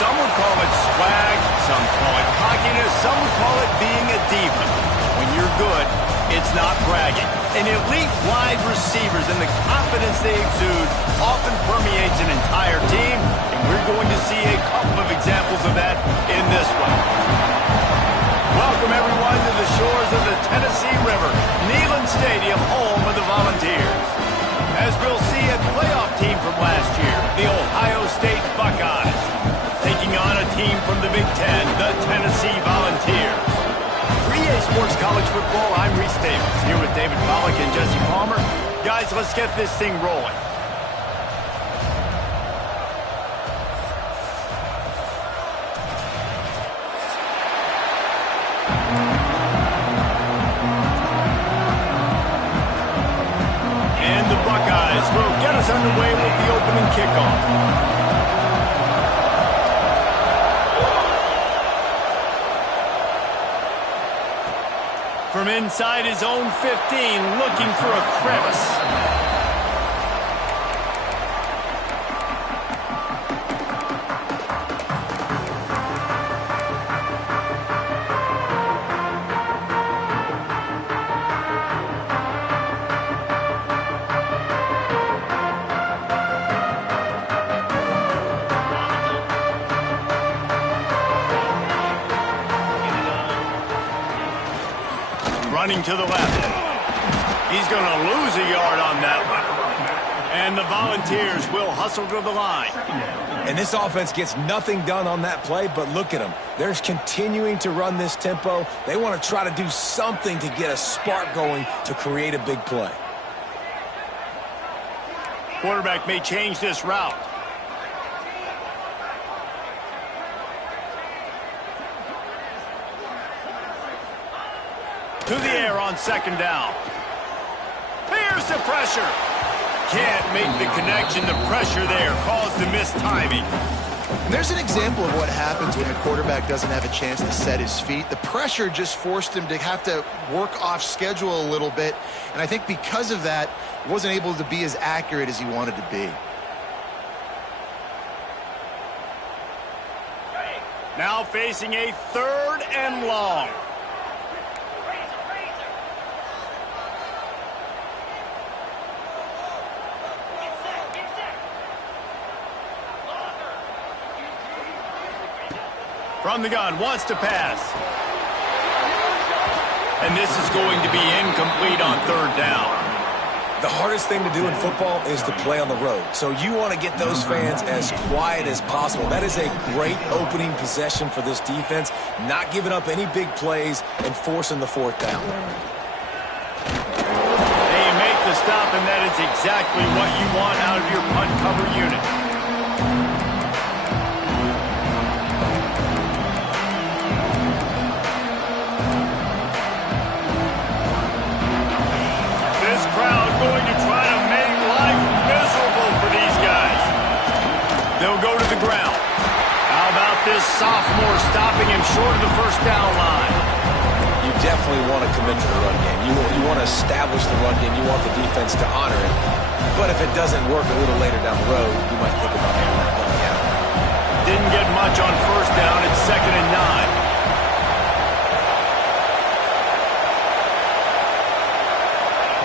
Some would call it swag, some call it cockiness, some would call it being a diva. When you're good, it's not bragging. And elite wide receivers and the confidence they exude often permeates an entire team, and we're going to see a couple of examples of that in this one. Welcome, everyone, to the shores of the Tennessee River, Neyland Stadium, home of the Volunteers. As we'll see a playoff team from last year, the Ohio State Buckeyes, taking on a team from the Big Ten, the Tennessee Volunteers. 3A Sports College Football, I'm Reese Davis, here with David Pollack and Jesse Palmer. Guys, let's get this thing rolling. And the Buckeyes will get us underway with the opening kickoff. From inside his own 15, looking for a crevice. Running to the left. He's going to lose a yard on that one. And the Volunteers will hustle to the line. And this offense gets nothing done on that play, but look at them. They're continuing to run this tempo. They want to try to do something to get a spark going to create a big play. Quarterback may change this route. To the air on second down. Here's the pressure. Can't make the connection. The pressure there caused the missed timing. There's an example of what happens when a quarterback doesn't have a chance to set his feet. The pressure just forced him to have to work off schedule a little bit. And I think because of that, he wasn't able to be as accurate as he wanted to be. Now facing a 3rd and long. From the gun, wants to pass. And this is going to be incomplete on 3rd down. The hardest thing to do in football is to play on the road. So you want to get those fans as quiet as possible. That is a great opening possession for this defense, not giving up any big plays and forcing the 4th down. They make the stop, and that is exactly what you want out of your punt cover unit. Going to try to make life miserable for these guys. They'll go to the ground. How about this sophomore stopping him short of the 1st down line? You definitely want to commit to the run game. You want to establish the run game. You want the defense to honor it. But if it doesn't work a little later down the road, you might think about having that play out. Didn't get much on 1st down. It's 2nd and 9.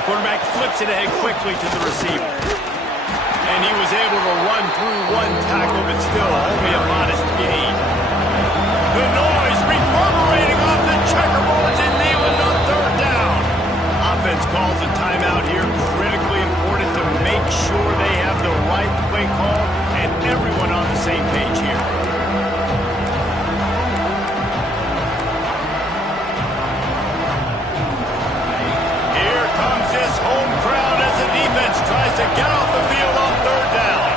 Quarterback flips it ahead quickly to the receiver. And he was able to run through one tackle, but still only a modest gain. The noise reverberating off the checkerboards in Neyland on 3rd down. Offense calls a timeout here. Critically important to make sure they have the right play call and everyone on the same page here. Home crowd as the defense tries to get off the field on 3rd down.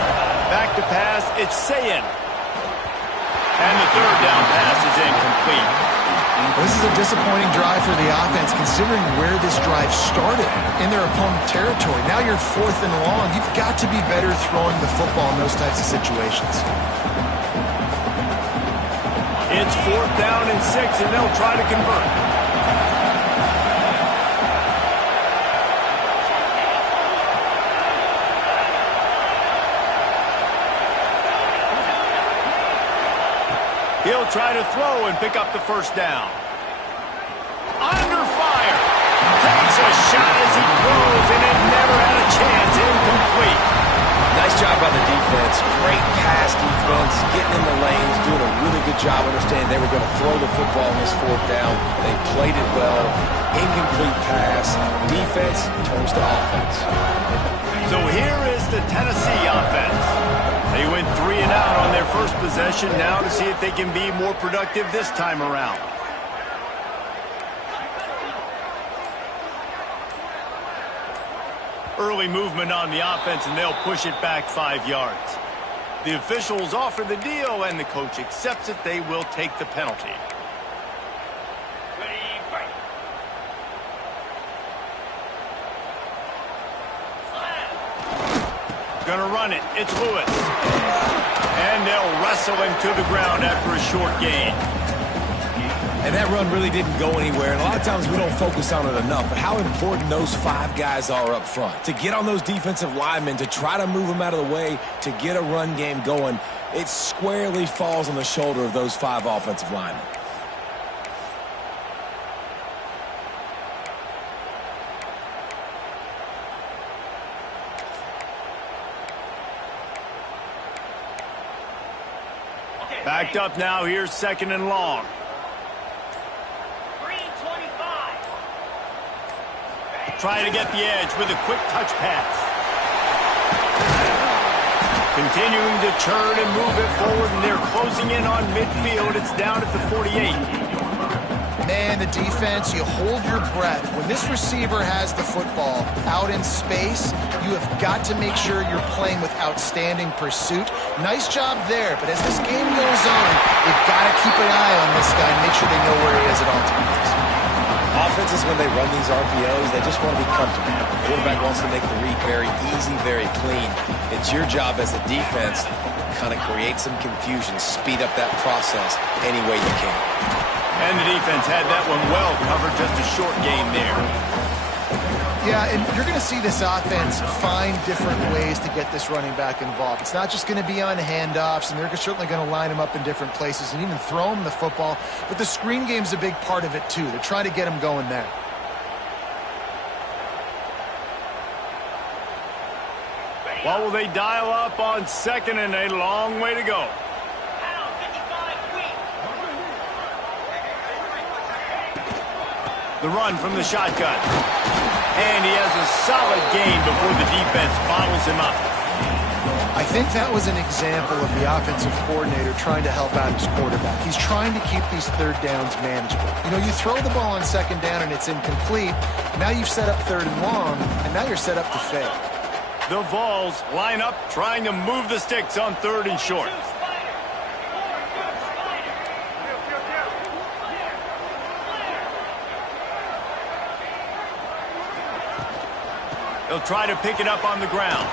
Back to pass, it's Sayin. And the 3rd down pass is incomplete. Well, this is a disappointing drive for the offense, considering where this drive started in their opponent territory. Now you're 4th and long. You've got to be better throwing the football in those types of situations. It's 4th down and 6, and they'll try to convert. He'll try to throw and pick up the first down. Under fire. Takes a shot as he throws, and it never had a chance. Incomplete. Nice job by the defense. Great pass defense, getting in the lanes, doing a really good job understanding they were going to throw the football on this fourth down. They played it well. Incomplete pass. Defense turns to offense. So here is the Tennessee offense. They went 3 and out on their first possession. Now to see if they can be more productive this time around. Early movement on the offense, and they'll push it back 5 yards. The officials offer the deal, and the coach accepts it. They will take the penalty. Gonna run it. It's Lewis. And they'll wrestle him to the ground after a short gain. And that run really didn't go anywhere. And a lot of times we don't focus on it enough. But how important those 5 guys are up front. To get on those defensive linemen, to try to move them out of the way, to get a run game going, it squarely falls on the shoulder of those 5 offensive linemen. Backed up now. Here's 2nd and long. Trying to get the edge with a quick touch pass. Continuing to turn and move it forward, and they're closing in on midfield. It's down at the 48. Man, the defense, you hold your breath. When this receiver has the football out in space, you have got to make sure you're playing with outstanding pursuit. Nice job there, but as this game goes on, you've got to keep an eye on this guy and make sure they know where he is at all times. Offenses, when they run these RPOs, they just want to be comfortable. The quarterback wants to make the read very easy, very clean. It's your job as a defense to kind of create some confusion, speed up that process any way you can. And the defense had that one well covered, just a short gain there. Yeah, and you're going to see this offense find different ways to get this running back involved. It's not just going to be on handoffs, and they're certainly going to line him up in different places and even throw him the football. But the screen game's a big part of it, too. They're trying to get him going there. What will they dial up on 2nd and a long way to go? The run from the shotgun. And he has a solid gain before the defense bottles him up. I think that was an example of the offensive coordinator trying to help out his quarterback. He's trying to keep these 3rd downs manageable. You know, you throw the ball on 2nd down and it's incomplete. Now you've set up 3rd and long, and now you're set up to fail. The Vols line up trying to move the sticks on 3rd and short. They'll try to pick it up on the ground.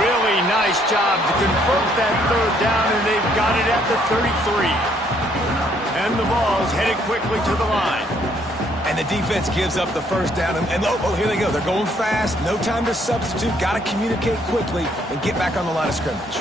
Really nice job to convert that 3rd down, and they've got it at the 33. And the Vols headed quickly to the line. And the defense gives up the first down. And oh, here they go. They're going fast. No time to substitute. Got to communicate quickly and get back on the line of scrimmage.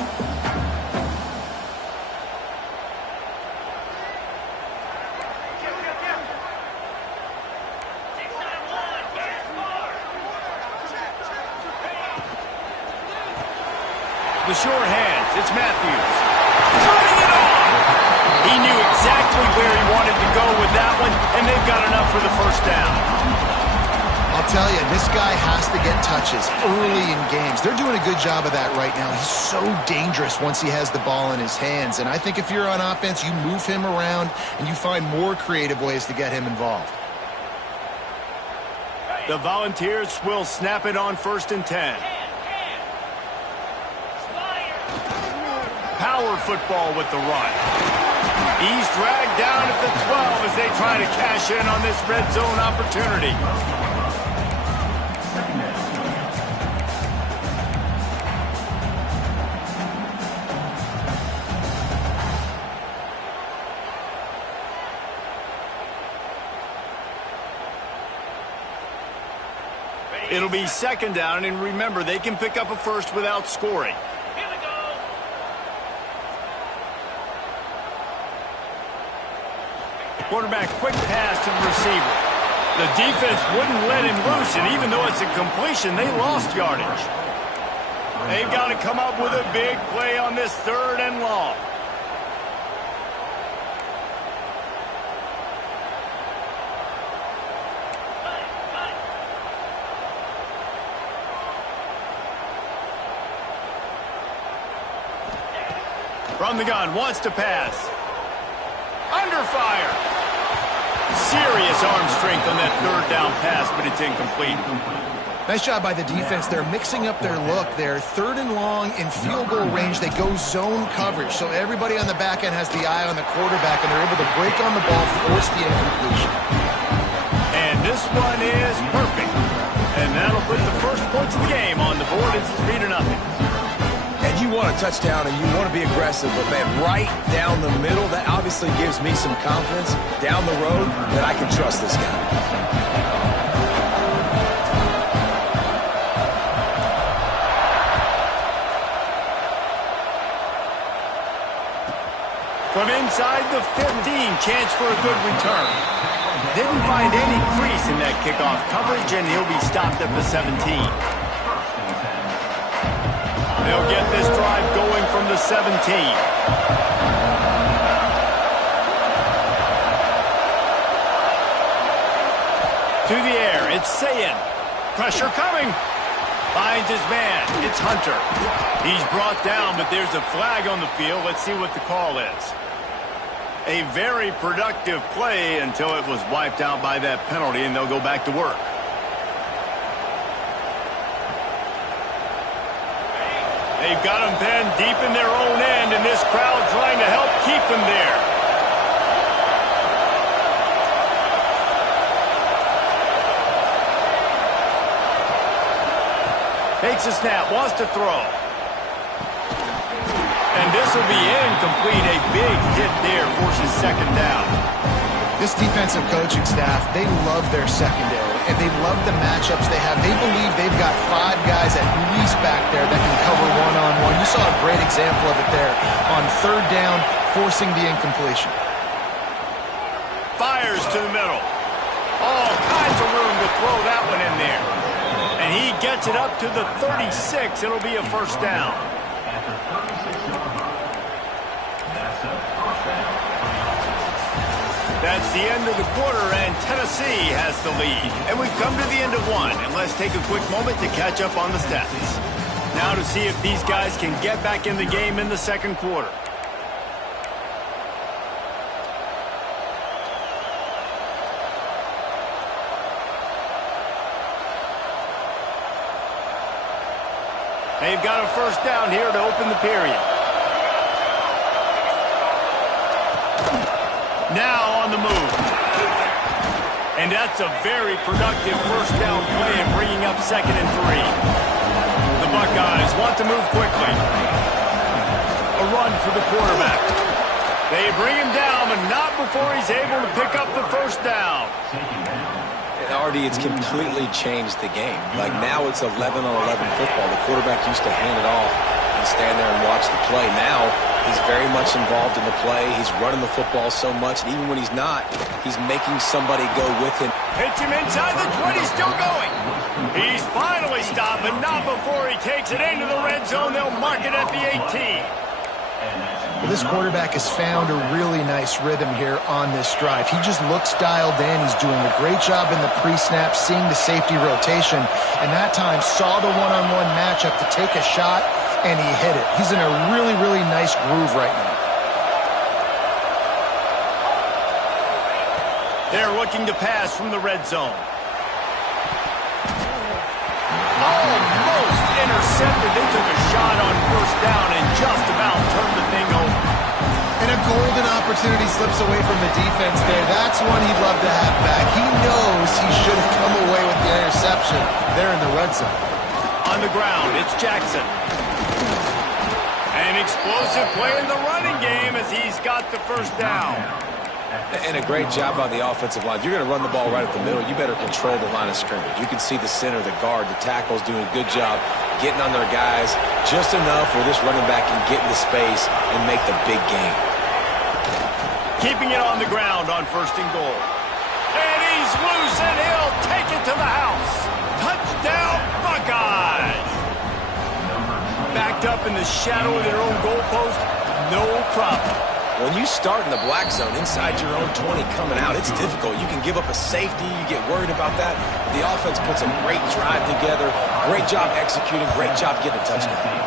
The sure hands. It's Matthews. Cutting it on! He knew exactly where he wanted to go with that one, and they've got enough for the first down. I'll tell you, this guy has to get touches early in games. They're doing a good job of that right now. He's so dangerous once he has the ball in his hands. And I think if you're on offense, you move him around and you find more creative ways to get him involved. The Volunteers will snap it on 1st and 10. Power football with the run. He's dragged down at the 12 as they try to cash in on this red zone opportunity. It'll be 2nd down, and remember, they can pick up a first without scoring. Quarterback quick pass to the receiver. The defense wouldn't let him loose, and even though it's a completion, they lost yardage. They've got to come up with a big play on this 3rd and long. From the gun, wants to pass. Under fire. Serious arm strength on that 3rd down pass, but it's incomplete. Nice job by the defense. They're mixing up their look. They're 3rd and long in field goal range. They go zone coverage, so everybody on the back end has the eye on the quarterback, and they're able to break on the ball, force the incompletion. And this one is perfect. And that'll put the first points of the game on the board. It's 3-0. And you want a touchdown and you want to be aggressive, but man, right down the middle, that obviously gives me some confidence down the road that I can trust this guy. From inside the 15, chance for a good return. Didn't find any crease in that kickoff coverage, and he'll be stopped at the 17. They'll get this drive going from the 17. To the air, it's Sayin. Pressure coming. Finds his man. It's Hunter. He's brought down, but there's a flag on the field. Let's see what the call is. A very productive play until it was wiped out by that penalty, and they'll go back to work. They've got them then deep in their own end, and this crowd trying to help keep them there. Takes a snap, wants to throw. And this will be incomplete. A big hit there, forces 2nd down. This defensive coaching staff, they love their secondary, and they love the matchups they have. They believe they've got 5 guys at least back there that can cover one-on-one. You saw a great example of it there on 3rd down, forcing the incompletion. Fires to the middle. All kinds of room to throw that one in there. And he gets it up to the 36. It'll be a 1st down. That's the end of the quarter, and Tennessee has the lead. And we've come to the end of one, and let's take a quick moment to catch up on the stats. Now to see if these guys can get back in the game in the 2nd quarter. They've got a 1st down here to open the period. Now on the move. And that's a very productive 1st down play and bringing up 2nd and 3. The Buckeyes want to move quickly. A run for the quarterback. They bring him down, but not before he's able to pick up the 1st down. And Artie, it's completely changed the game. Like now it's 11-on-11 football. The quarterback used to hand it off and stand there and watch the play. Now he's very much involved in the play. He's running the football so much, and even when he's not, he's making somebody go with him. Hits him inside the 20, still going. He's finally stopped, but not before he takes it into the red zone. They'll mark it at the 18. Well, this quarterback has found a really nice rhythm here on this drive. He just looks dialed in. He's doing a great job in the pre-snap, seeing the safety rotation, and that time saw the one-on-one matchup to take a shot, and he hit it. He's in a really, really nice groove right now. They're looking to pass from the red zone. Almost intercepted. They took a shot on 1st down and just about turned the thing over. And a golden opportunity slips away from the defense there. That's one he'd love to have back. He knows he should have come away with the interception there in the red zone. On the ground, it's Jackson. An explosive play in the running game as he's got the 1st down. And a great job by the offensive line. If you're going to run the ball right at the middle, you better control the line of scrimmage. You can see the center, the guard, the tackles doing a good job getting on their guys just enough where this running back can get into space and make the big game. keeping it on the ground on 1st and goal. And he's loose, and he'll take it to the house. Touchdown, Buckeyes! Backed up in the shadow of their own goalpost, no problem. When you start in the black zone inside your own 20 coming out, it's difficult. You can give up a safety. You get worried about that. The offense puts a great drive together. Great job executing. Great job getting a touchdown.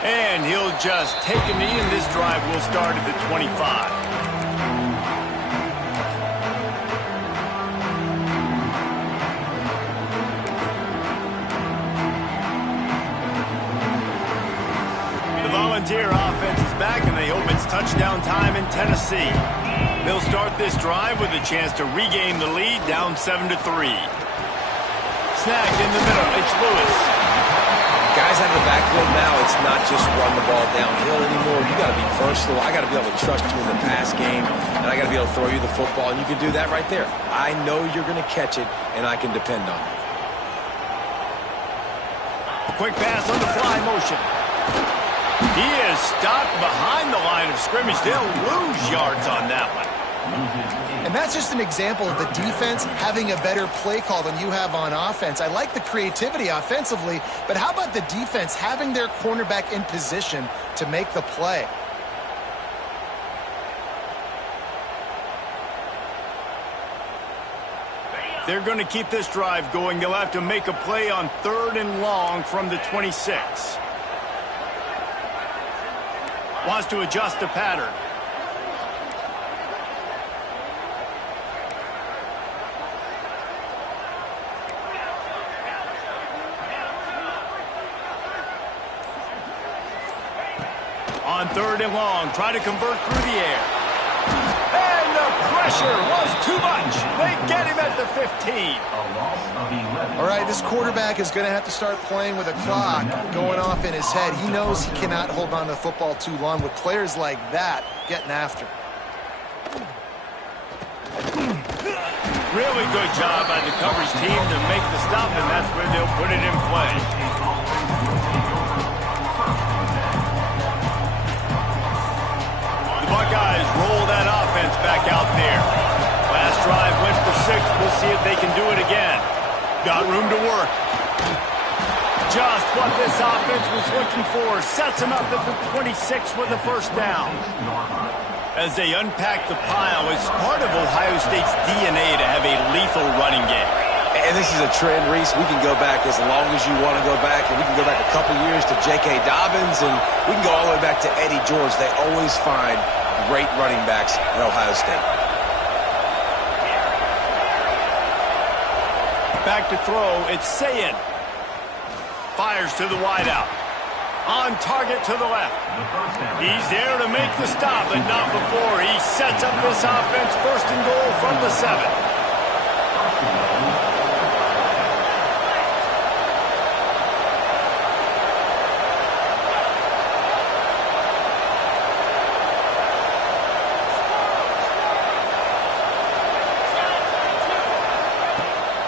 And he'll just take a knee, and this drive will start at the 25. Volunteer offense is back, and they hope it's touchdown time in Tennessee. They'll start this drive with a chance to regain the lead, down 7-3. Snagged in the middle, it's Lewis. Guys out of the backfield now, it's not just run the ball downhill anymore. You got to be versatile. I got to be able to trust you in the pass game, and I got to be able to throw you the football, and you can do that right there. I know you're going to catch it, and I can depend on you. A quick pass on the fly motion. He is stopped behind the line of scrimmage. They'll lose yards on that one. And that's just an example of the defense having a better play call than you have on offense. I like the creativity offensively, but how about the defense having their cornerback in position to make the play? They're going to keep this drive going. They'll have to make a play on 3rd and long from the 26. Wants to adjust the pattern. On 3rd and long, try to convert through the air. And the pressure was too much. They get him at the 15. All right, this quarterback is going to have to start playing with a clock going off in his head. He knows he cannot hold on to the football too long with players like that getting after. Really good job by the coverage team to make the stop, and that's where they'll put it in play. The Buckeyes roll that offense back out there. Last drive went for 6. We'll see if they can do it again. Got room to work. Just what this offense was looking for. Sets him up at the 26 with a 1st down. As they unpack the pile, it's part of Ohio State's DNA to have a lethal running game. And this is a trend, Reese. We can go back as long as you want to go back, and we can go back a couple years to J.K. Dobbins, and we can go all the way back to Eddie George. They always find great running backs at Ohio State. Back to throw, it's Sayin. Fires to the wideout. On target to the left. He's there to make the stop, but not before. He sets up this offense 1st and goal from the 7.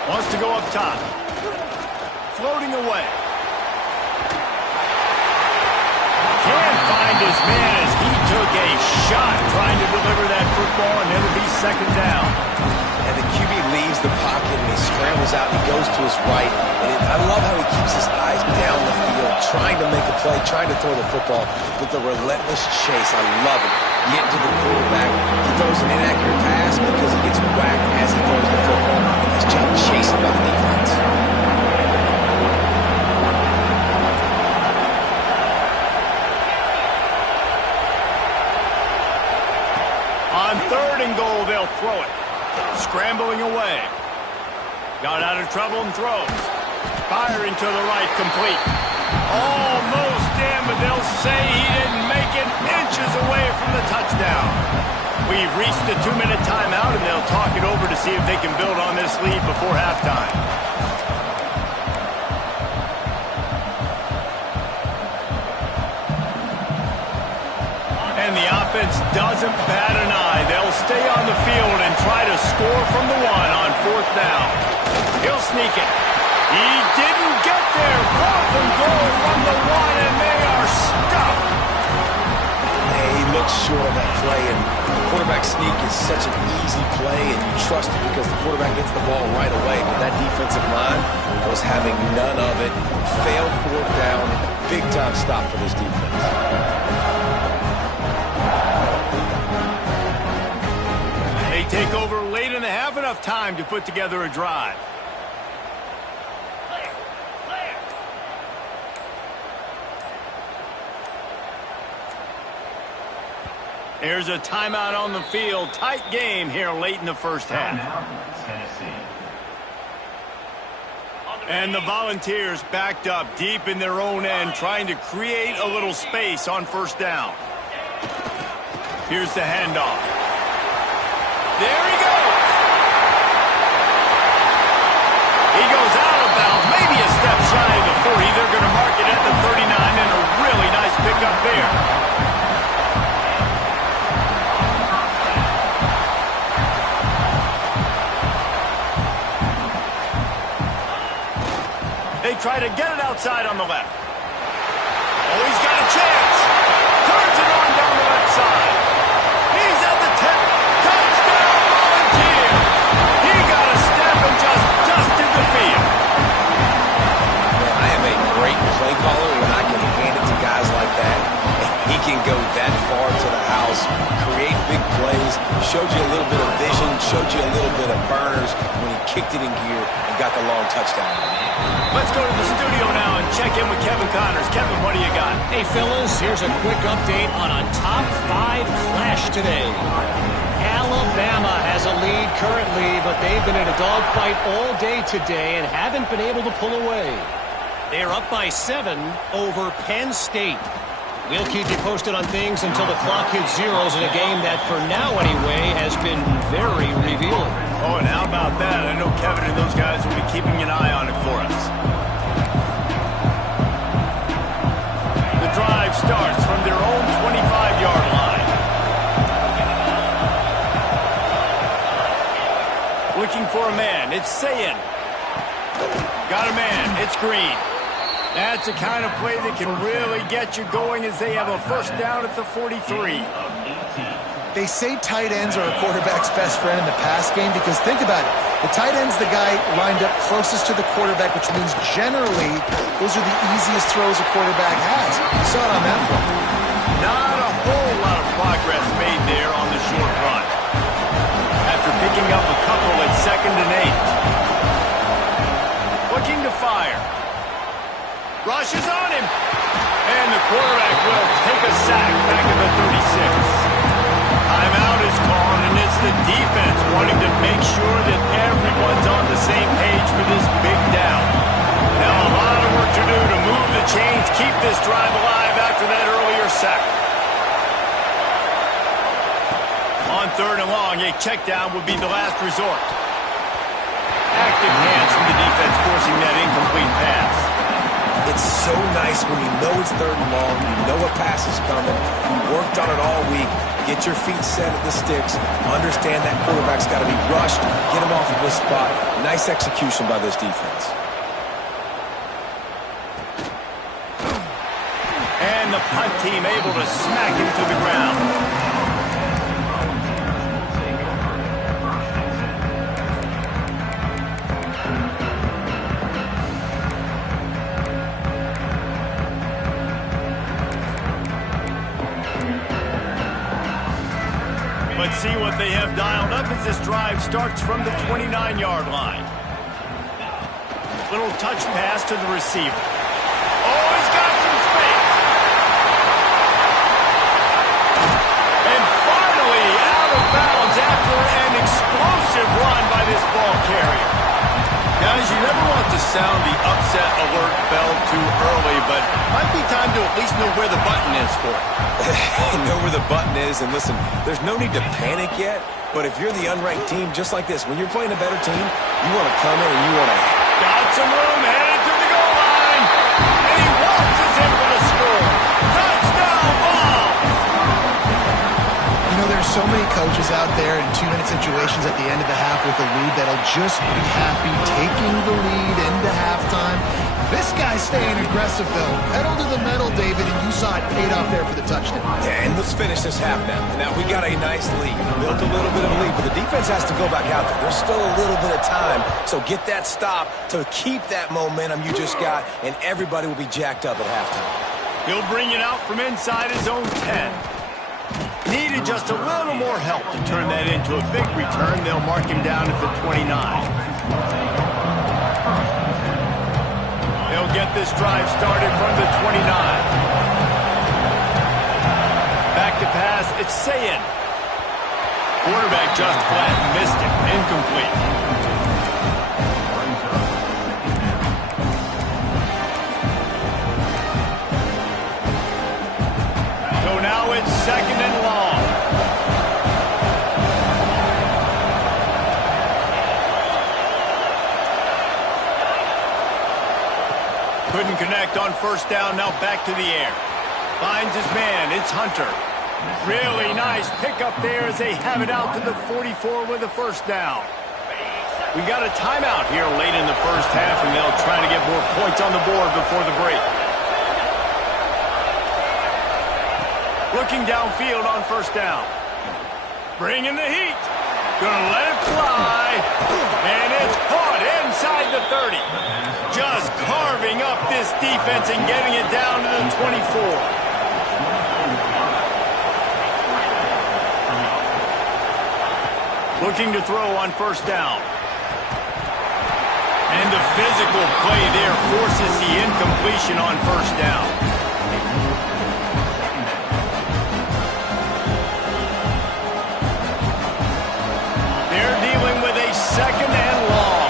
Wants to go up top. Floating away. Can't find his man as he took a shot trying to deliver that football, and it'll be 2nd down. And the QB leaves the pocket, and he scrambles out, and he goes to his right. And I love how he keeps his eyes down the field, trying to make a play, trying to throw the football with the relentless chase. I love it. Get to the quarterback. He throws an inaccurate pass because he gets whacked as he throws the football. And he's just chasing by the defense. On 3rd and goal, they'll throw it. Scrambling away. Got out of trouble and throws. Firing to the right, complete. Almost in, but they'll say he didn't make it, inches away from the touchdown. We've reached the 2-minute timeout, and they'll talk it over to see if they can build on this lead before halftime. And the offense doesn't bat an eye. They'll stay on the field and try to score from the 1 on 4th down. He'll sneak it. He didn't get there. 4th and goal from the 1, and they are stuffed. play, and the quarterback sneak is such an easy play, and you trust it because the quarterback gets the ball right away. But that defensive line was having none of it. Failed fourth down. Big-time stop for this defense. They take over late in the half, enough time to put together a drive. There's a timeout on the field. Tight game here late in the first half. And the Volunteers backed up deep in their own end, trying to create a little space on first down. Here's the handoff. There he goes. He goes out of bounds, maybe a step shy of the 40. They're going to mark it at the 39, and a really nice pickup there. They try to get it outside on the left. Oh, he's got a chance. Turns it on down the left side. He's at the 10. Touchdown, Volunteer. He got a step and just dusted the field. Man, I am a great play caller when I can hand it to guys like that. He can go that far to the house, create big plays, showed you a little bit of vision, showed you a little bit of burners when he kicked it in gear and got the long touchdown. Let's go to the studio now and check in with Kevin Connors. Kevin, what do you got? Hey, fellas, here's a quick update on a top 5 clash today. Alabama has a lead currently, but they've been in a dogfight all day today and haven't been able to pull away. They're up by 7 over Penn State. We'll keep you posted on things until the clock hits zeros in a game that, for now anyway, has been very revealing. Oh, and how about that? I know Kevin and those guys will be keeping an eye on it for us. The drive starts from their own 25-yard line. Looking for a man. It's Sayin. Got a man. It's Green. That's the kind of play that can really get you going as they have a first down at the 43. They say tight ends are a quarterback's best friend in the pass game because think about it. The tight end's the guy lined up closest to the quarterback, which means generally those are the easiest throws a quarterback has. You saw it on that play. Not a whole lot of progress made there on the short run. After picking up a couple at 2nd and 8. Looking to fire. Rushes on him. And the quarterback will take a sack back at the 36. Timeout is called, and it's the defense wanting to make sure that everyone's on the same page for this big down. Now a lot of work to do to move the chains, keep this drive alive after that earlier sack. On 3rd and long, a check down would be the last resort. Active hands from the defense forcing that incomplete pass. It's so nice when you know it's 3rd and long, you know a pass is coming, you worked on it all week, get your feet set at the sticks, understand that quarterback's got to be rushed, get him off of this spot. Nice execution by this defense. And the punt team able to smack him to the ground. Let's see what they have dialed up as this drive starts from the 29-yard line. Little touch pass to the receiver. Oh, he's got some space. And finally out of bounds after an explosive run by this ball carrier. Guys, you never want to sound the upset alert bell too early, but might be time to at least know where the button is for it. Know where the button is, and listen, there's no need to panic yet, but if you're the unranked team, just like this, when you're playing a better team, you want to come in and you want to... Got some room, headed to the goal line, and he waltzes in for the score. Touchdown ball! You know, there's so many coaches out there in 2-minute situations at the end of the half with a lead that'll just be happy taking the lead into halftime. This guy's staying aggressive, though. Pedal to the metal, David, and you saw it paid off there for the touchdown. Yeah, and let's finish this half now. Now, we got a nice lead. Built a little bit of lead, but the defense has to go back out there. There's still a little bit of time, so get that stop to keep that momentum you just got, and everybody will be jacked up at halftime. He'll bring it out from inside his own 10. Needed just a little more help to turn that into a big return. They'll mark him down at the 29. They'll get this drive started from the 29. Back to pass, it's Sayin. Quarterback just flat missed it. Incomplete. So now it's 2nd and long. Couldn't connect on 1st down, now back to the air. Finds his man, it's Hunter. Really nice pickup there as they have it out to the 44 with a 1st down. We got a timeout here late in the 1st half, and they'll try to get more points on the board before the break. Looking downfield on 1st down. Bringing the heat. Gonna let it fly. And it's caught inside the 30. Just carving up this defense and getting it down to the 24. Looking to throw on 1st down. And the physical play there forces the incompletion on 1st down. They're dealing with a 2nd and long.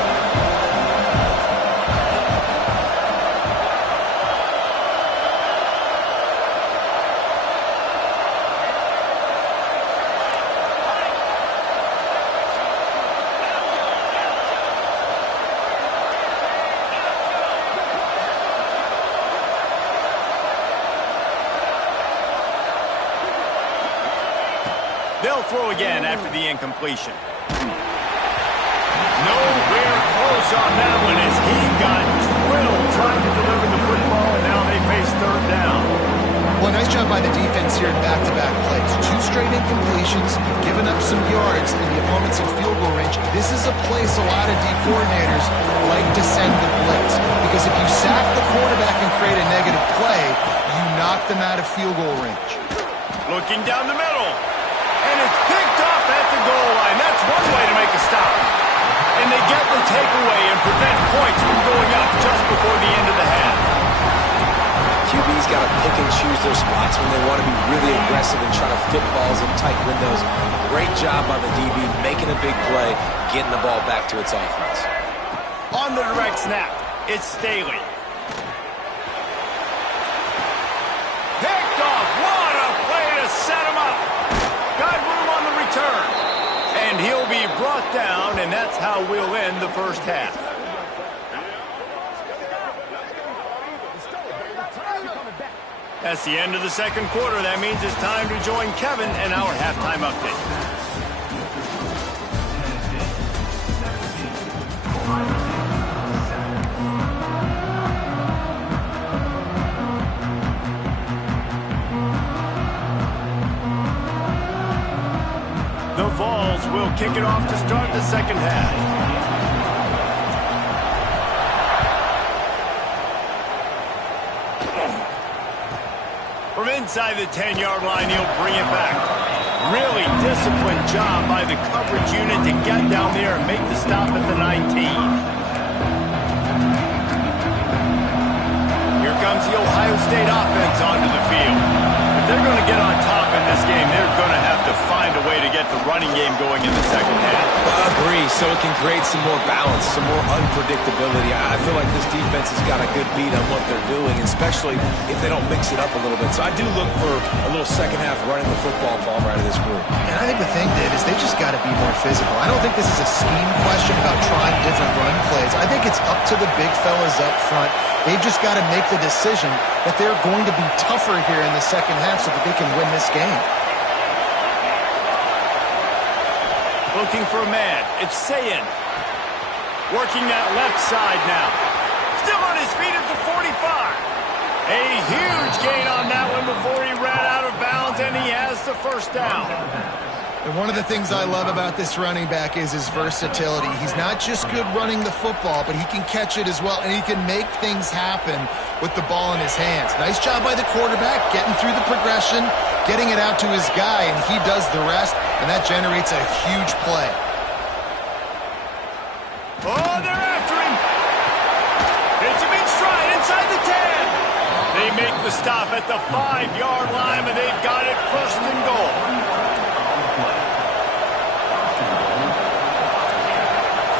They'll throw again after the incompletion. Nowhere close on that one as he got drilled trying to deliver the football, and now they face 3rd down. Well, nice job by the defense here in back-to-back plays. 2 straight incompletions, giving up some yards, and the opponent's in field goal range. This is a place a lot of D coordinators like to send the blitz, because if you sack the quarterback and create a negative play, you knock them out of field goal range. Looking down the middle, and it's picked off at the goal line. That's one way to make a stop. And they get the takeaway and prevent points from going up just before the end of the half. QB's got to pick and choose their spots when they want to be really aggressive and try to fit balls in tight windows. Great job on the DB, making a big play, getting the ball back to its offense. On the direct snap, it's Staley. Picked off. What a play to set him up. Got room on the return. And he'll be brought down, and that's how we'll end the 1st half. That's the end of the 2nd quarter. That means it's time to join Kevin and our halftime update. The Vols will kick it off to start the 2nd half. From inside the 10-yard line, he'll bring it back. Really disciplined job by the coverage unit to get down there and make the stop at the 19. Here comes the Ohio State offense onto the field. If they're going to get on top in this game, they're going to have to find a way to get the running game going in the 2nd half. I agree, so it can create some more balance, some more unpredictability. I feel like this defense has got a good beat on what they're doing, especially if they don't mix it up a little bit. So I do look for a little 2nd half running the football ball right of this group. And I think the thing, Dave, is they just got to be more physical. I don't think this is a scheme question about trying different run plays. I think it's up to the big fellas up front. They've just got to make the decision that they're going to be tougher here in the 2nd half so that they can win this game. Looking for a man. It's Sayin. Working that left side now. Still on his feet at the 45. A huge gain on that one before he ran out of bounds, and he has the first down. And one of the things I love about this running back is his versatility. He's not just good running the football, but he can catch it as well, and he can make things happen with the ball in his hands. Nice job by the quarterback, getting through the progression, getting it out to his guy, and he does the rest, and that generates a huge play. Oh, they're after him. It's a big stride inside the 10. They make the stop at the 5-yard line, and they've got it first and goal.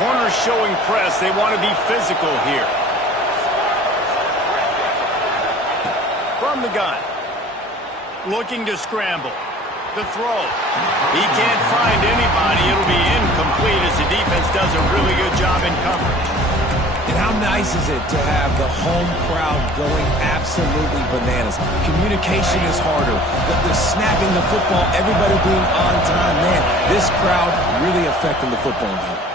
Corners showing press. They want to be physical here. From the gun. Looking to scramble. The throw. He can't find anybody. It'll be incomplete as the defense does a really good job in coverage. And how nice is it to have the home crowd going absolutely bananas? Communication is harder. The snapping the football, everybody being on time. Man, this crowd really affecting the football game.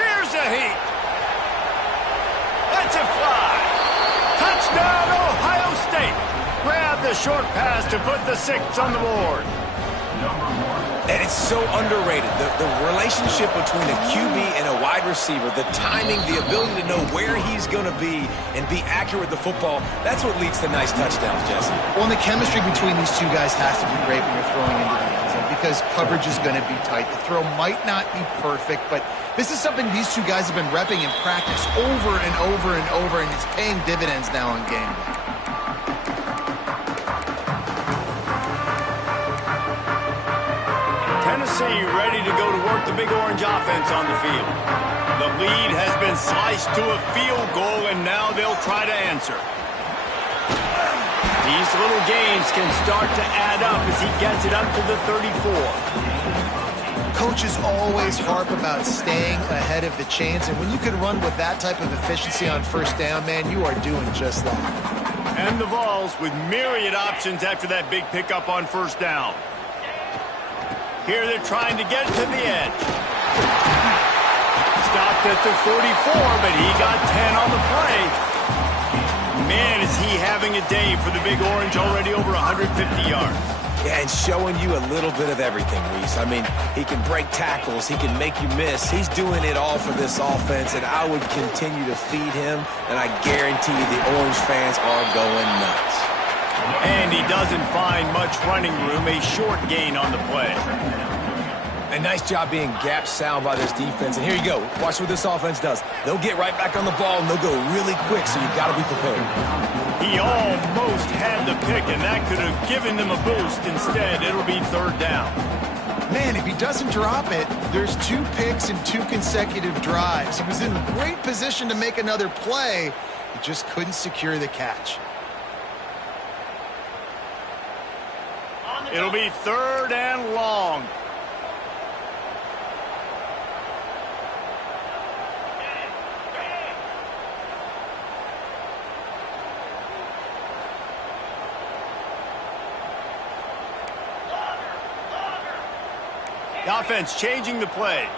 Here's a heat. Let's it fly. Touchdown, Ohio State. Grab the short pass to put the 6 on the board. And it's so underrated. The relationship between a QB and a wide receiver, the timing, the ability to know where he's going to be and be accurate with the football, that's what leads to nice touchdowns, Jesse. Well, and the chemistry between these two guys has to be great when you're throwing into the end zone because coverage is going to be tight. The throw might not be perfect, but this is something these two guys have been repping in practice over and over and over, and it's paying dividends now in game day. Tennessee ready to go to work the Big Orange offense on the field. The lead has been sliced to a field goal, and now they'll try to answer. These little gains can start to add up as he gets it up to the 34. Coaches always harp about staying ahead of the chains, and when you can run with that type of efficiency on first down, man, you are doing just that. And the Vols with myriad options after that big pickup on first down. Here they're trying to get to the edge. Stopped at the 44, but he got 10 on the play. Man, is he having a day for the Big Orange, already over 150 yards. Yeah, and showing you a little bit of everything, Reese. I mean, he can break tackles. He can make you miss. He's doing it all for this offense, and I would continue to feed him, and I guarantee you the Orange fans are going nuts. And he doesn't find much running room, a short gain on the play. A nice job being gap sound by this defense. And here you go. Watch what this offense does. They'll get right back on the ball, and they'll go really quick, so you got to be prepared. He almost had the pick, and that could have given them a boost. Instead, it'll be third down. Man, if he doesn't drop it, there's 2 picks and 2 consecutive drives. He was in great position to make another play. He just couldn't secure the catch. It'll be third and long. The offense changing the play.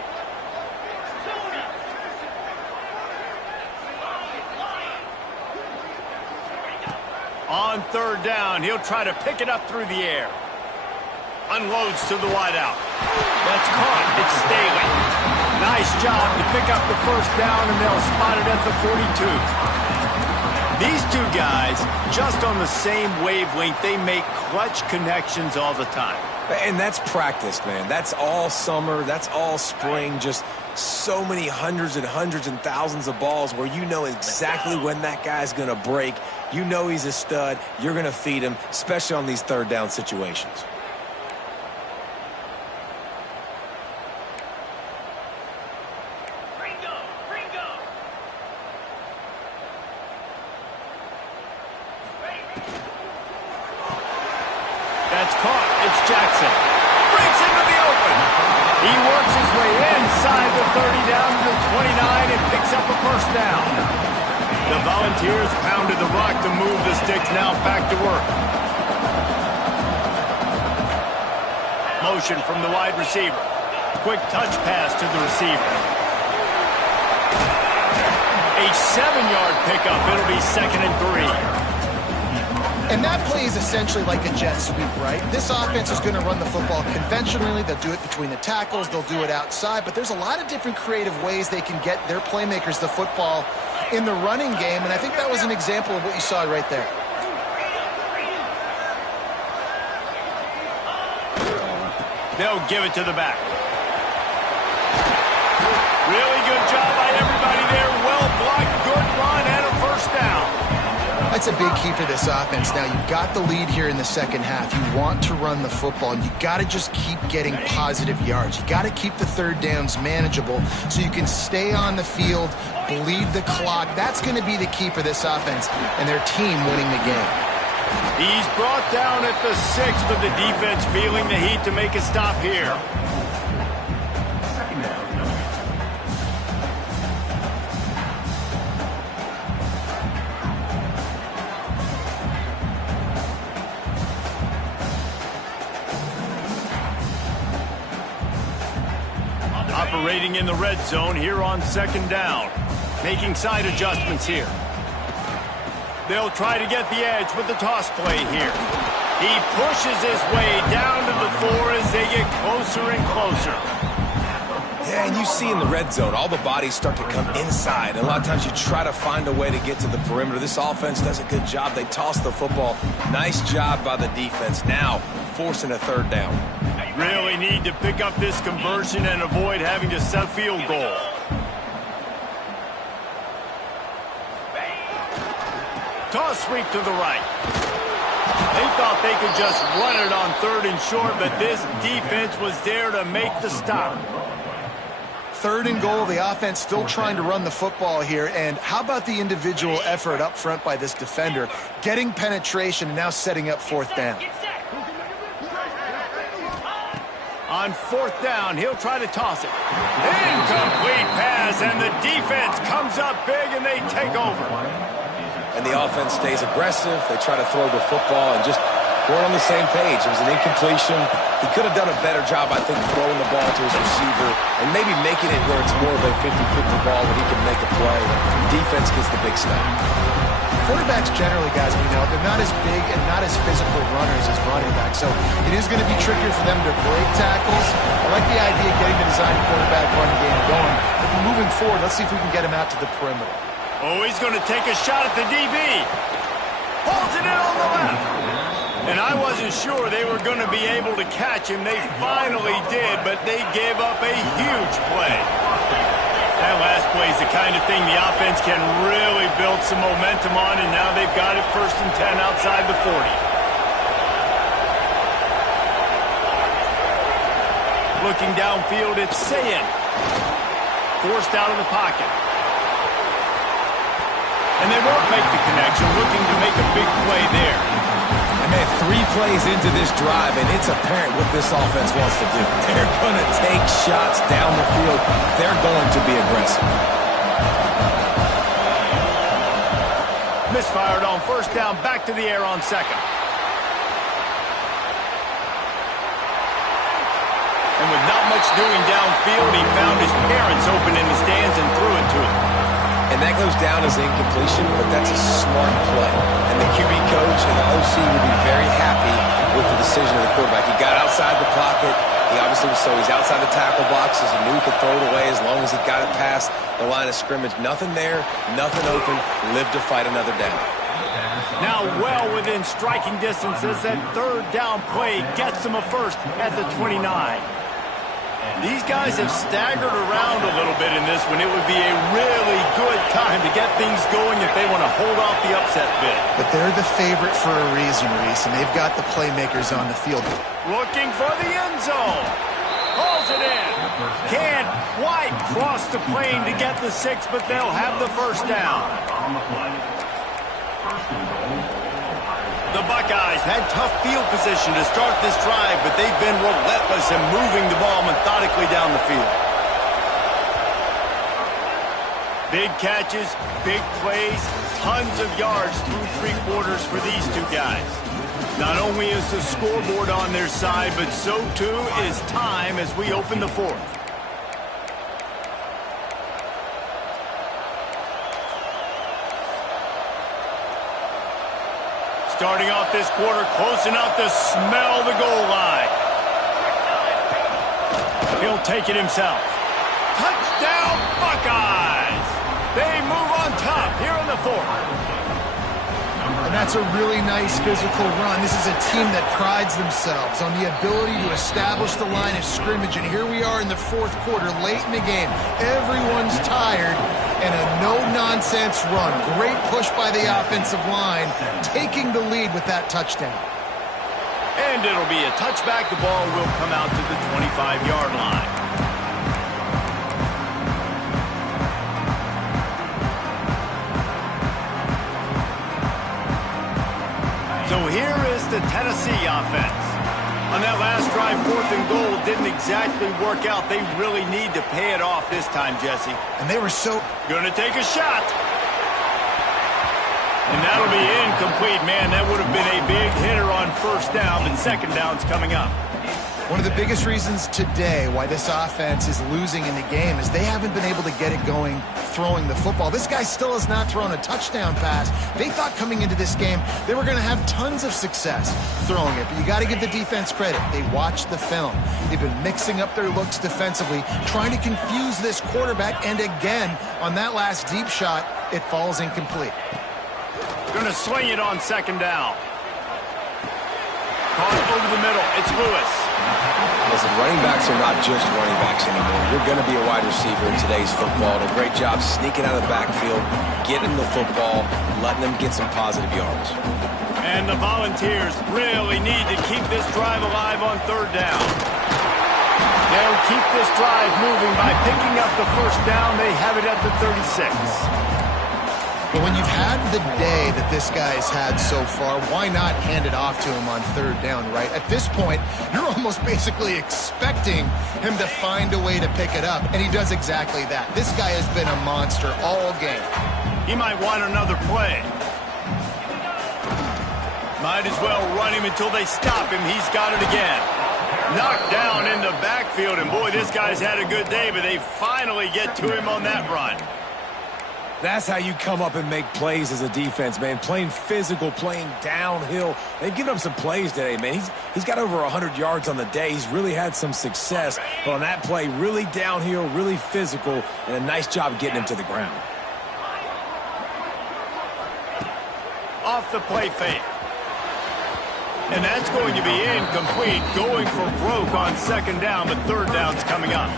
On third down, he'll try to pick it up through the air. Unloads to the wideout. That's caught. It's Staley. Nice job to pick up the first down, and they'll spot it at the 42. These two guys, just on the same wavelength, they make clutch connections all the time. And that's practice, man. That's all summer. That's all spring. Just so many hundreds and thousands of balls where you know exactly when that guy's going to break. You know he's a stud. You're going to feed him, especially on these third down situations. That's caught. It's Jackson. Breaks into the open. He works his way inside the 30 down to the 29 and picks up a first down. The Volunteers pounded the rock to move the sticks, now back to work. Motion from the wide receiver. Quick touch pass to the receiver. A 7-yard pickup. It'll be 2nd and 3. And that play is essentially like a jet sweep, right? This offense is going to run the football conventionally. They'll do it between the tackles. They'll do it outside. But there's a lot of different creative ways they can get their playmakers the football in the running game. And I think that was an example of what you saw right there. They'll give it to the back. Really good job by everybody there. Well blocked, good run, and a first down. That's a big key for this offense. Now, you've got the lead here in the second half. You want to run the football, and you got to just keep getting positive yards. You got to keep the third downs manageable so you can stay on the field, bleed the clock. That's going to be the key for this offense and their team winning the game. He's brought down at the 6th, but the defense feeling the heat to make a stop here. Operating in the red zone here on 2nd down. Making side adjustments here. They'll try to get the edge with the toss play here. He pushes his way down to the 4 as they get closer and closer. Yeah, and you see in the red zone, all the bodies start to come inside. And a lot of times you try to find a way to get to the perimeter. This offense does a good job. They toss the football. Nice job by the defense. Now, forcing a 3rd down. Really need to pick up this conversion and avoid having to set a field goal. Toss sweep to the right. They thought they could just run it on 3rd and short, but this defense was there to make the stop. 3rd and goal, the offense still trying to run the football here. And how about the individual effort up front by this defender? Getting penetration and now setting up 4th down. On 4th down, he'll try to toss it. Incomplete pass, and the defense comes up big, and they take over. And the offense stays aggressive. They try to throw the football and just we're on the same page. It was an incompletion. He could have done a better job, I think, throwing the ball to his receiver and maybe making it where it's more of a 50-50 ball where he can make a play. Defense gets the big stop. Quarterbacks generally, guys, we know, they're not as big and not as physical runners as running backs. So it is going to be trickier for them to break tackles. I like the idea of getting the design quarterback running game going. But moving forward, let's see if we can get him out to the perimeter. Oh, he's going to take a shot at the DB. Pulls it in on the left. And I wasn't sure they were going to be able to catch him. They finally did, but they gave up a huge play. That last play is the kind of thing the offense can really build some momentum on, and now they've got it 1st and 10 outside the 40. Looking downfield, it's Sayin. Forced out of the pocket. And they won't make the connection, looking to make a big play there. And man, 3 plays into this drive, and it's apparent what this offense wants to do. They're going to take shots down the field. They're going to be aggressive. Misfired on 1st down, back to the air on 2nd. And with not much doing downfield, he found his parents open in the stands and threw it to him. And that goes down as incompletion, but that's a smart play. And the QB coach and the OC will be very happy with the decision of the quarterback. He got outside the pocket. He obviously was so he's outside the tackle boxes. He knew he could throw it away as long as he got it past the line of scrimmage. Nothing there, nothing open. Live to fight another down. Now well within striking distance as that 3rd down play gets them a first at the 29. These guys have staggered around a little bit in this one. It would be a really good time to get things going if they want to hold off the upset bid. But they're the favorite for a reason, Reese, and they've got the playmakers on the field. Looking for the end zone. Hauls it in. Can't quite cross the plane to get the 6, but they'll have the 1st down. The Buckeyes had tough field position to start this drive, but they've been relentless in moving the ball methodically down the field. Big catches, big plays, tons of yards through 3 quarters for these two guys. Not only is the scoreboard on their side, but so too is time as we open the 4th. Starting off this quarter close enough to smell the goal line. He'll take it himself. Touchdown, Buckeyes! They move on top here in the 4th. And that's a really nice physical run. This is a team that prides themselves on the ability to establish the line of scrimmage. And here we are in the 4th quarter, late in the game. Everyone's tired, and a no-nonsense run. Great push by the offensive line, taking the lead with that touchdown. And it'll be a touchback. The ball will come out to the 25-yard line. So here is the Tennessee offense. On that last drive, 4th and goal didn't exactly work out. They really need to pay it off this time, Jesse. And they were so... Gonna take a shot. And that'll be incomplete. Man, that would have been a big hitter on 1st down, but 2nd down's coming up. One of the biggest reasons today why this offense is losing in the game is they haven't been able to get it going throwing the football. This guy still has not thrown a touchdown pass. They thought coming into this game they were going to have tons of success throwing it, but you got to give the defense credit. They watched the film. They've been mixing up their looks defensively, trying to confuse this quarterback, and again, on that last deep shot, it falls incomplete. Gonna swing it on 2nd down. Caught over the middle. It's Lewis. Listen, running backs are not just running backs anymore. You're going to be a wide receiver in today's football. And a great job sneaking out of the backfield, getting the football, letting them get some positive yards. And the Volunteers really need to keep this drive alive on 3rd down. They'll keep this drive moving by picking up the 1st down. They have it at the 36. But when you've had the day that this guy's had so far, why not hand it off to him on 3rd down, right? At this point, you're almost basically expecting him to find a way to pick it up, and he does exactly that. This guy has been a monster all game. He might want another play. Might as well run him until they stop him. He's got it again. Knocked down in the backfield, and boy, this guy's had a good day, but they finally get to him on that run. That's how you come up and make plays as a defense, man. Playing physical, playing downhill. They've given up some plays today, man. He's got over 100 yards on the day. He's really had some success. But on that play, really downhill, really physical, and a nice job getting him to the ground. Off the play fake. And that's going to be incomplete. Going for broke on 2nd down, but 3rd down's coming up.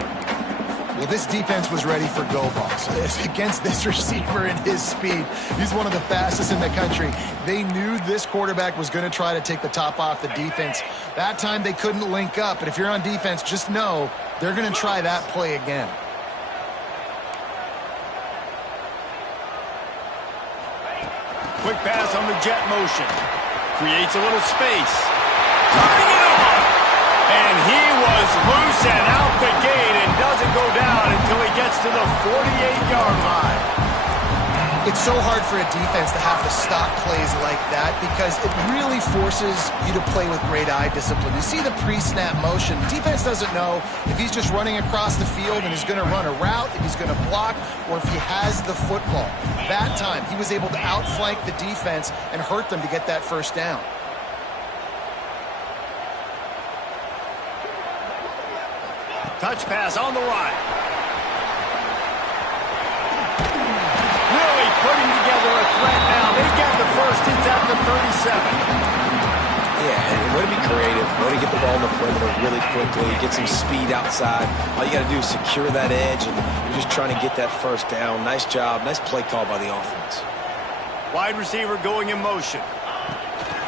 Well, this defense was ready for go balls. Against this receiver and his speed, he's one of the fastest in the country. They knew this quarterback was going to try to take the top off the defense. That time they couldn't link up, but if you're on defense, just know they're going to try that play again. Quick pass on the jet motion. Creates a little space. Turning it on. And he was loose and out the gate and doesn't go down until he gets to the 48-yard line. It's so hard for a defense to have to stop plays like that because it really forces you to play with great eye discipline. You see the pre-snap motion. Defense doesn't know if he's just running across the field and is going to run a route, if he's going to block, or if he has the football. That time, he was able to outflank the defense and hurt them to get that 1st down. Touch pass on the right. Really putting together a threat now. They get the 1st. It's at the 37. Yeah, and way to be creative. Way to get the ball in the perimeter really quickly. Get some speed outside. All you got to do is secure that edge, and you're just trying to get that 1st down. Nice job. Nice play call by the offense. Wide receiver going in motion.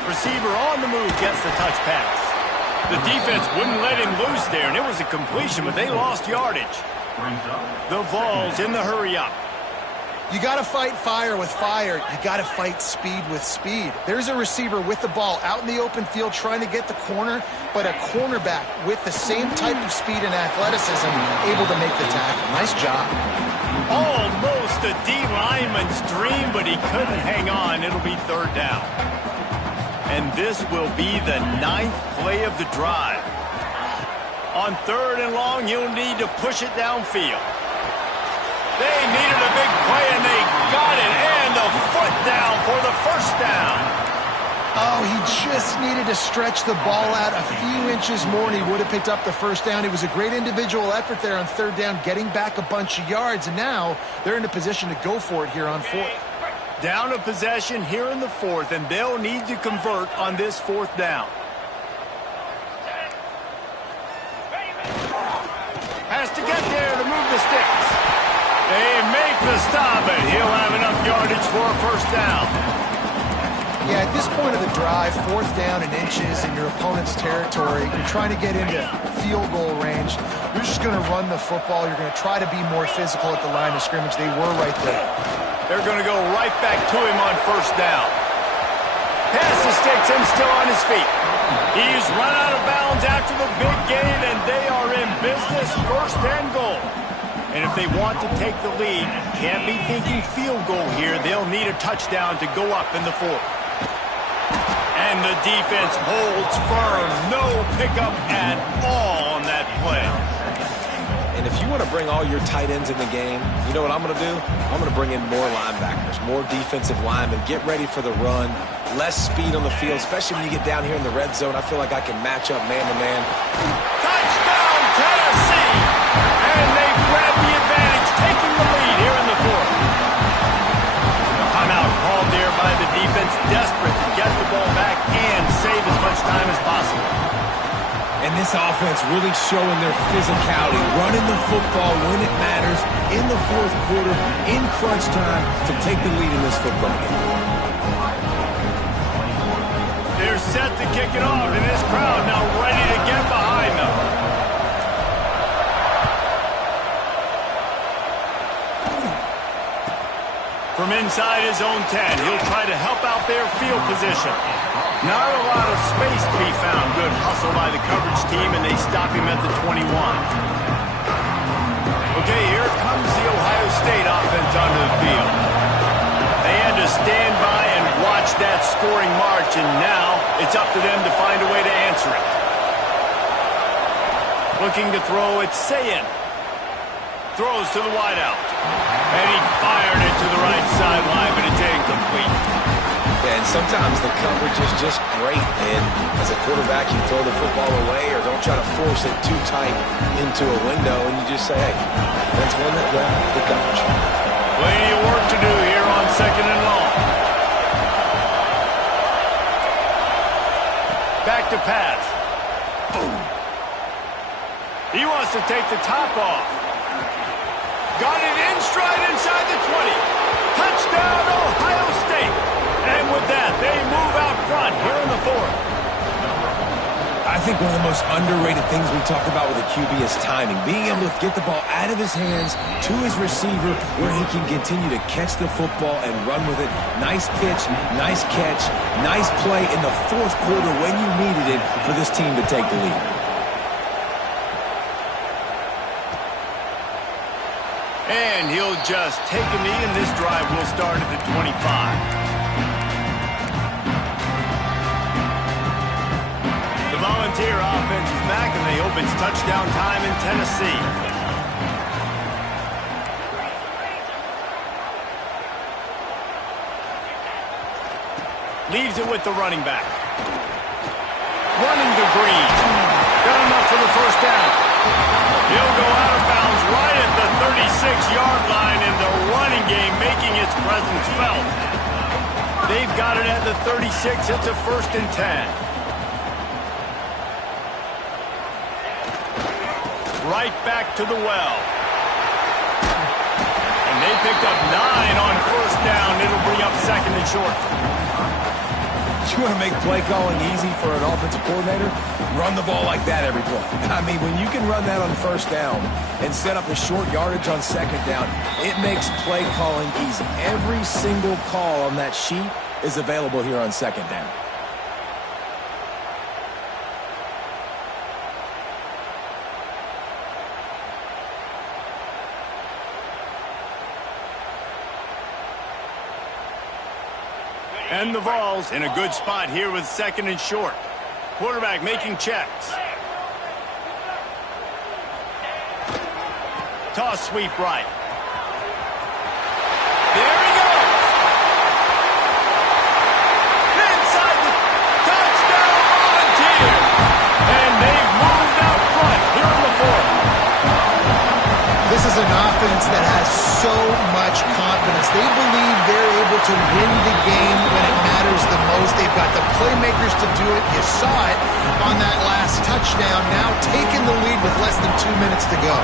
Receiver on the move gets the touch pass. The defense wouldn't let him loose there, and it was a completion, but they lost yardage. The Vols in the hurry-up. You got to fight fire with fire. You got to fight speed with speed. There's a receiver with the ball out in the open field trying to get the corner, but a cornerback with the same type of speed and athleticism able to make the tackle. Nice job. Almost Almost a D lineman's dream, but he couldn't hang on. It'll be third down. And this will be the 9th play of the drive. On third and long, you'll need to push it downfield. They needed a big play, and they got it. And a foot down for the first down. Oh, he just needed to stretch the ball out a few inches more, and he would have picked up the first down. It was a great individual effort there on third down, getting back a bunch of yards, and now they're in a position to go for it here on fourth. Down a possession here in the fourth, and they'll need to convert on this fourth down. Has to get there to move the sticks. They make the stop, and he'll have enough yardage for a first down. Yeah, at this point of the drive, fourth down and inches in your opponent's territory, you're trying to get into field goal range. You're just going to run the football. You're going to try to be more physical at the line of scrimmage. They were right there. They're going to go right back to him on first down. Pass the sticks and still on his feet. He's run out of bounds after the big gain, and they are in business, first and goal. And if they want to take the lead, can't be thinking field goal here. They'll need a touchdown to go up in the fourth. And the defense holds firm. No pickup at all on that play. And if you want to bring all your tight ends in the game, you know what I'm going to do? I'm going to bring in more linebackers, more defensive linemen, get ready for the run, less speed on the field, especially when you get down here in the red zone. I feel like I can match up man-to-man. Touchdown, Tennessee! And they grab the advantage, taking the lead here in the fourth. Timeout called there by the defense, desperate to get the ball back and save as much time as possible. And this offense really showing their physicality, running the football when it matters, in the fourth quarter, in crunch time, to take the lead in this football game. They're set to kick it off, and this crowd now ready to get behind them. From inside his own 10, he'll try to help out their field position. Not a lot of space to be found. Good hustle by the coverage team, and they stop him at the 21. Okay, here comes the Ohio State offense onto the field. They had to stand by and watch that scoring march, and now it's up to them to find a way to answer it. Looking to throw, it's Sayin. Throws to the wideout. And he fired it to the right sideline, but it's incomplete. Yeah, and sometimes the coverage is just great, and as a quarterback, you throw the football away or don't try to force it too tight into a window, and you just say, hey, let's win that grab the coverage. Plenty of work to do here on second and long. Back to pass. Boom. He wants to take the top off. Got it in stride inside the 20. Touchdown, Ohio State. And with that, they move out front here in the fourth. I think one of the most underrated things we talk about with a QB is timing. Being able to get the ball out of his hands to his receiver where he can continue to catch the football and run with it. Nice pitch, nice catch, nice play in the fourth quarter when you needed it for this team to take the lead. And he'll just take a knee, and this drive will start at the 25. The Volunteer offense is back, and they hope it's touchdown time in Tennessee. Leaves it with the running back. Running to Green. Got enough for the first down. He'll go out of bounds right at the 36-yard line, in the running game making its presence felt. They've got it at the 36. It's a 1st and 10. Right back to the well. And they picked up 9 on first down. It'll bring up 2nd and short. You want to make play calling easy for an offensive coordinator? Run the ball like that every play. I mean, when you can run that on first down and set up a short yardage on second down, it makes play calling easy. Every single call on that sheet is available here on second down. And the Vols in a good spot here with 2nd and short. Quarterback making checks. Toss sweep right. There he goes. Inside the touchdown volunteer. And they've moved out front here in the 4th. This is an offense that has so much confidence. They believe they're able to win the game when it matters the most. They've got the playmakers to do it. You saw it on that last touchdown. Now taking the lead with less than 2 minutes to go.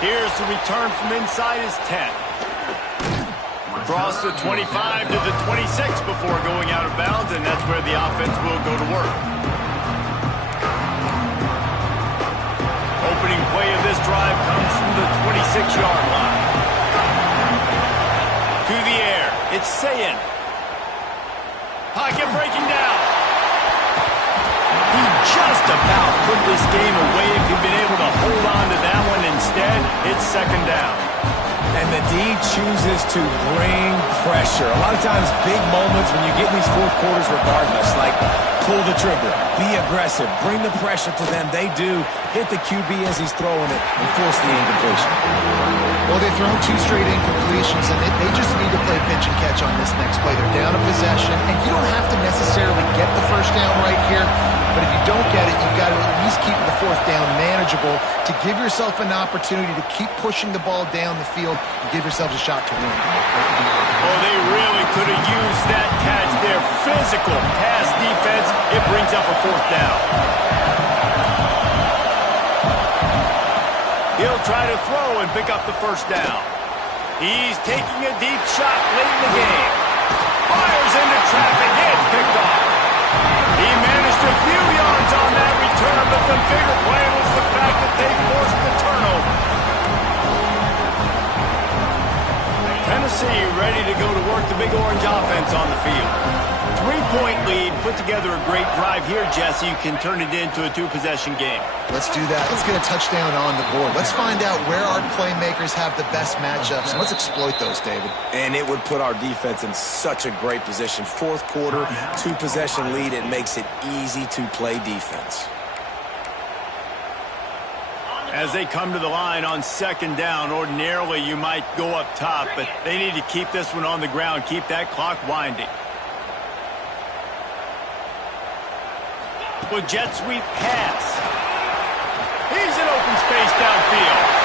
Here's the return from inside his 10. Across the 25 to the 26 before going out of bounds, and that's where the offense will go to work. Opening play of this drive comes from the 26-yard line. To the air, it's Sayin. Pocket breaking down. He just about put this game away if he'd been able to hold on to that one. Instead, it's 2nd down. And the D chooses to bring pressure. A lot of times, big moments when you get in these 4th quarters regardless, like pull the trigger, be aggressive, bring the pressure to them. They do hit the QB as he's throwing it and force the incompletion. Well, they've thrown 2 straight incompletions, and they just need to play pitch and catch on this next play. They're down a possession, and you don't have to necessarily get the 1st down right here, but if you don't get it, you've got to at least keep the 4th down manageable to give yourself an opportunity to keep pushing the ball down the field and give yourselves a shot to win. Oh, they really could have used that catch there. Physical pass defense. It brings up a 4th down. He'll try to throw and pick up the 1st down. He's taking a deep shot late in the game. Fires into traffic. It's picked off. He managed a few yards on that return, but the bigger play was the fact that they forced the turnover. Tennessee ready to go to work the Big Orange offense on the field. 3-point lead, put together a great drive here, Jesse. You can turn it into a 2-possession game. Let's do that. Let's get a touchdown on the board. Let's find out where our playmakers have the best matchups, and let's exploit those, David. And it would put our defense in such a great position. 4th quarter, 2-possession lead. It makes it easy to play defense. As they come to the line on 2nd down, ordinarily you might go up top, but they need to keep this one on the ground, keep that clock winding. With jet sweep pass. He's in open space downfield.